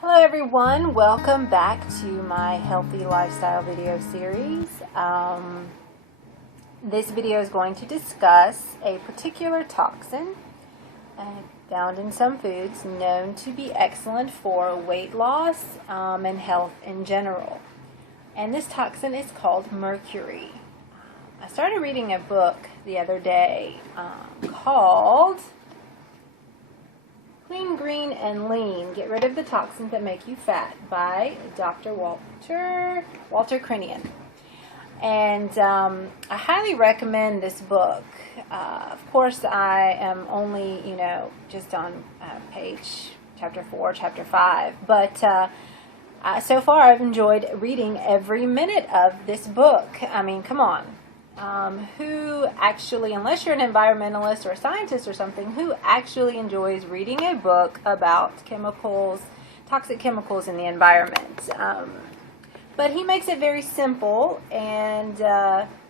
Hello everyone, welcome back to my healthy lifestyle video series. This video is going to discuss a particular toxin found in some foods known to be excellent for weight loss and health in general. And this toxin is called mercury. I started reading a book the other day called Clean, Green, and Lean, Get Rid of the Toxins That Make You Fat by Dr. Walter Crinian. And I highly recommend this book. Of course, I am only, just on page chapter 4, chapter 5. But so far, I've enjoyed reading every minute of this book. I mean, come on. Who actually, unless you're an environmentalist or a scientist or something, who actually enjoys reading a book about chemicals, toxic chemicals in the environment? But he makes it very simple and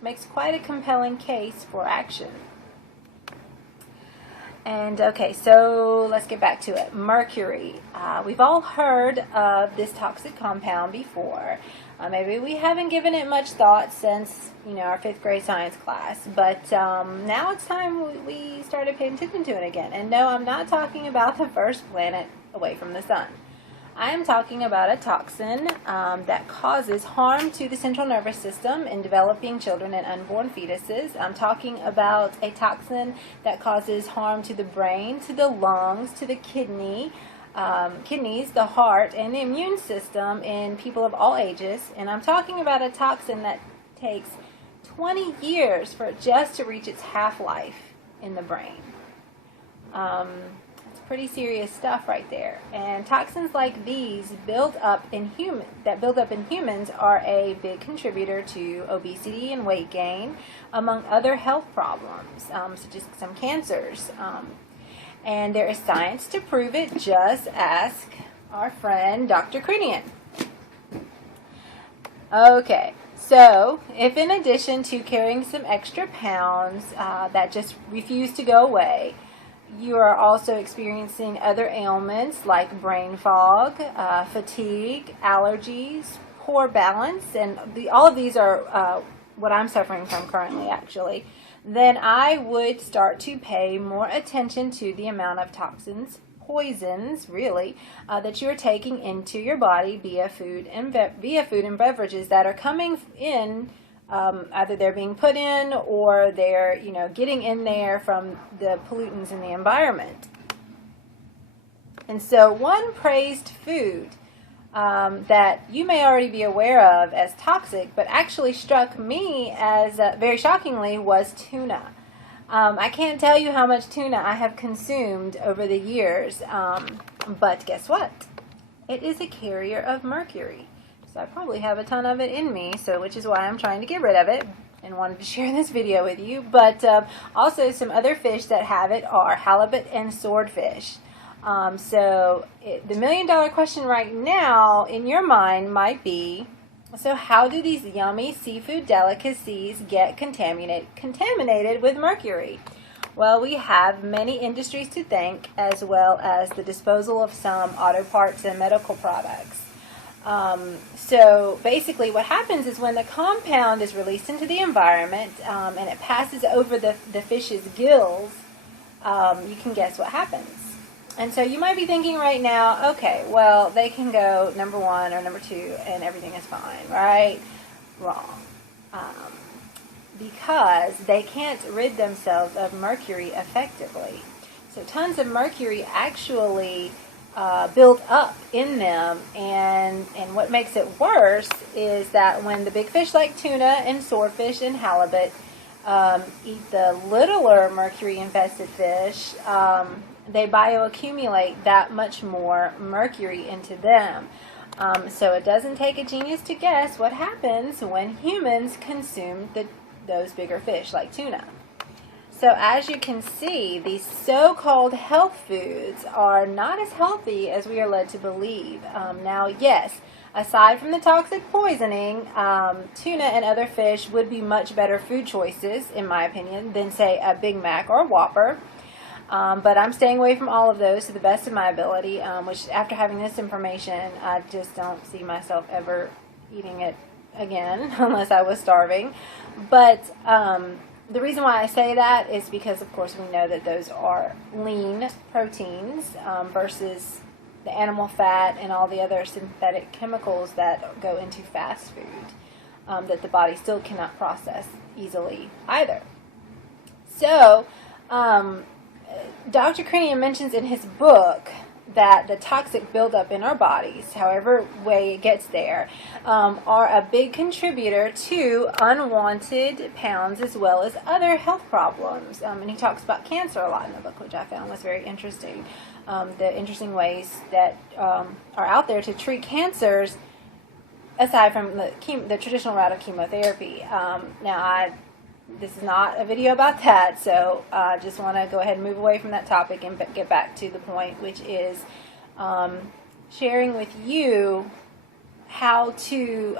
makes quite a compelling case for action. And okay, so let's get back to it. Mercury. We've all heard of this toxic compound before. Maybe we haven't given it much thought since, our 5th grade science class. But now it's time we started paying attention to it again. And no, I'm not talking about the first planet away from the sun. I am talking about a toxin that causes harm to the central nervous system in developing children and unborn fetuses. I'm talking about a toxin that causes harm to the brain, to the lungs, to the kidneys, the heart, and the immune system in people of all ages. And I'm talking about a toxin that takes 20 years for it just to reach its half-life in the brain. Pretty serious stuff right there. And toxins like these build up in humans are a big contributor to obesity and weight gain, among other health problems, such as some cancers. And there is science to prove it. Just ask our friend Dr. Crinian. Okay, so if in addition to carrying some extra pounds that just refuse to go away, you are also experiencing other ailments like brain fog, fatigue, allergies, poor balance, and all of these are what I'm suffering from currently, actually, then I would start to pay more attention to the amount of toxins, poisons, really, that you are taking into your body via food and beverages that are coming in. Either they're being put in or they're, getting in there from the pollutants in the environment. And so one praised food that you may already be aware of as toxic, but actually struck me as very shockingly, was tuna. I can't tell you how much tuna I have consumed over the years, but guess what? It is a carrier of mercury. I probably have a ton of it in me, which is why I'm trying to get rid of it and wanted to share this video with you. But also some other fish that have it are halibut and swordfish. The million-dollar question right now in your mind might be, so how do these yummy seafood delicacies get contaminated with mercury? Well, we have many industries to thank, as well as the disposal of some auto parts and medical products. So basically what happens is when the compound is released into the environment and it passes over the fish's gills, you can guess what happens. And so you might be thinking right now, okay, well, they can go number 1 or number 2 and everything is fine, right? Wrong. Because they can't rid themselves of mercury effectively. So tons of mercury actually build up in them, and what makes it worse is that when the big fish like tuna and swordfish and halibut eat the littler mercury infested fish, they bioaccumulate that much more mercury into them. So it doesn't take a genius to guess what happens when humans consume those bigger fish like tuna. So as you can see, these so-called health foods are not as healthy as we are led to believe. Now, yes, aside from the toxic poisoning, tuna and other fish would be much better food choices, in my opinion, than, say, a Big Mac or a Whopper. But I'm staying away from all of those to the best of my ability, which after having this information, I just don't see myself ever eating it again unless I was starving. But the reason why I say that is because, of course, we know that those are lean proteins versus the animal fat and all the other synthetic chemicals that go into fast food that the body still cannot process easily either. So, Dr. Cranium mentions in his book that the toxic buildup in our bodies, however way it gets there, are a big contributor to unwanted pounds as well as other health problems. And he talks about cancer a lot in the book, which I found was very interesting. The interesting ways that are out there to treat cancers aside from the traditional route of chemotherapy. This is not a video about that, so I just want to go ahead and move away from that topic and get back to the point, which is sharing with you how to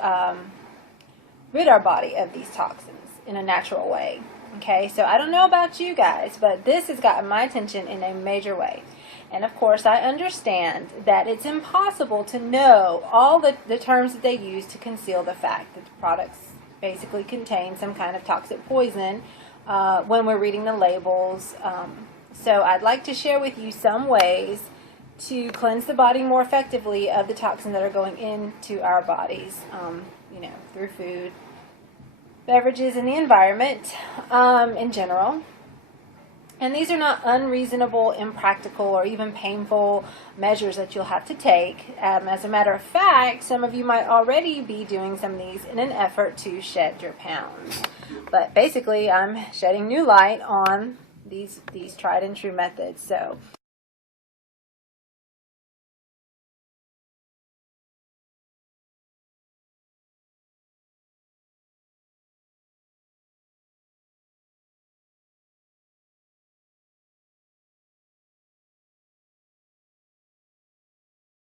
rid our body of these toxins in a natural way. Okay, so I don't know about you guys, but this has gotten my attention in a major way. And of course, I understand that it's impossible to know all the terms that they use to conceal the fact that the products basically contain some kind of toxic poison when we're reading the labels. So I'd like to share with you some ways to cleanse the body more effectively of the toxins that are going into our bodies, through food, beverages, and the environment in general. And these are not unreasonable, impractical, or even painful measures that you'll have to take. As a matter of fact, some of you might already be doing some of these in an effort to shed your pounds. But basically, I'm shedding new light on these tried and true methods. So